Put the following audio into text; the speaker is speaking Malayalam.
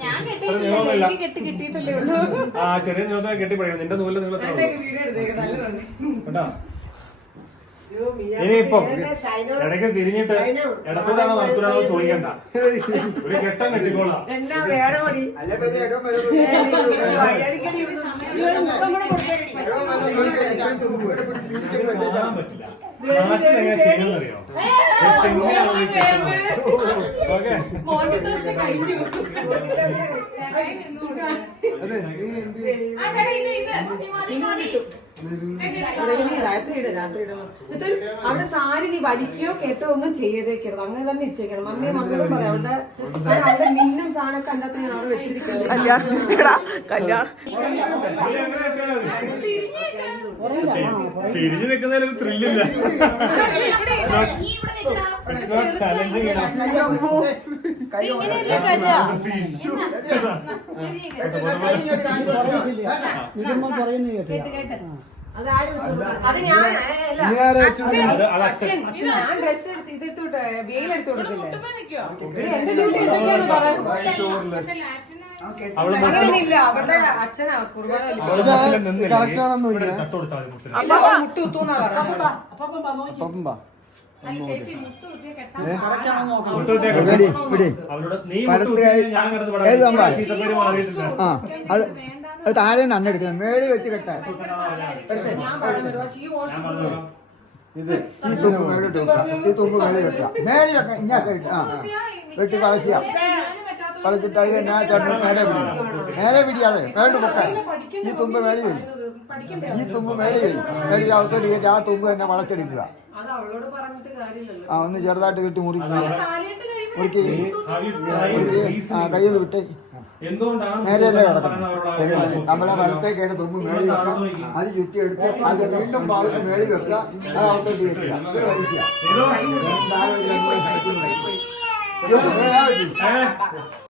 ഞാൻ കെട്ടി കിട്ടിയിട്ടല്ലേ ഉള്ളൂ. ആ ചെറിയ ചോദ്യം കെട്ടിപ്പഴയും നിന്റെ നൂൽ നിങ്ങൾ? കേട്ടോ ഇനിയിപ്പം ഇടയ്ക്ക് തിരിഞ്ഞിട്ട് ഇടത്തൂടാണോ വലത്തൂടാണോ ചോദിക്കണ്ട. ഒരു ഘട്ടം കെട്ടിക്കോളാം. പറ്റില്ല. ചെയ്യണമെന്നറിയോ ഓക്കെ അവിടെ സാരി നീ വലിക്കുകയോ കേട്ടോ ഒന്നും ചെയ്തേക്കരുത് അങ്ങനെ തന്നെ ഇച്ചേക്കണം മമ്മിയെ മക്കളും പറയാം അവിടെ മീനും സാധനമൊക്കെ അതിനകത്ത് ഞാൻ അവിടെ വെച്ചിരിക്കുന്നത് തിരിഞ്ഞു നിൽക്കുന്നതിൽ ഒരു ത്രില്ലില്ല പറയുന്നത് കേട്ടോ. കേട്ട്. കേട്ട് അത് ആര് വെച്ചു? അത് ഞാൻ അല്ല. അച്ഛൻ, ഞാൻ ഡ്രസ് എടുത്ത് കൊടുക്കില്ലേ എന്റെ പറയാം അച്ഛനാ. കുർബാന. അപ്പൊ ആ അത് അത് താഴെ നിന്ന് എടുക്കുന്നത് മേളിൽ വെച്ച് കെട്ടാൻ. ഇത് ഈ തുമ്പ് മേളിട്ട് വെക്കാം. ഈ തുമ്പ് മേളിൽ വെക്കാം. മേളിൽ വെക്കാം. ഇങ്ങനെ സൈഡ് ആ ആ. വെട്ടി കളക്കുക. കളിച്ചിട്ട് അതിൽ ഞാൻ ചേട്ടൻ നേരെ പിടിക്കും നേരെ പിടിക്കാതെ വേണ്ട വെക്കാൻ ഈ തുമ്പ് മേളിൽ വരും. പഠിക്കണ്ടേ ഈ തുമ്പ് മേളിൽ വരും. മേളിൽ അകത്തോട്ട് ആ തുമ്പ് തന്നെ വളച്ചെടുക്കുക. അത് പറഞ്ഞിട്ട് കാര്യമില്ലല്ലോ ആ ഒന്ന് ചെറുതായിട്ട് കെട്ടി മുറുക്കി കയ്യൊന്ന് വിട്ടേ എന്തുകൊണ്ടാണ് നേരെയല്ലേ പറയുന്നത് നമ്മളെ വലത്തേക്ക് എടുത്ത് തുമ്പ് മേളിൽ വെക്കാം അത് ചുറ്റി എടുത്ത് അത് വീണ്ടും പാലത്ത് മേളിൽ വെക്കുക അത് അകത്തോട്ട് വലിക്കുക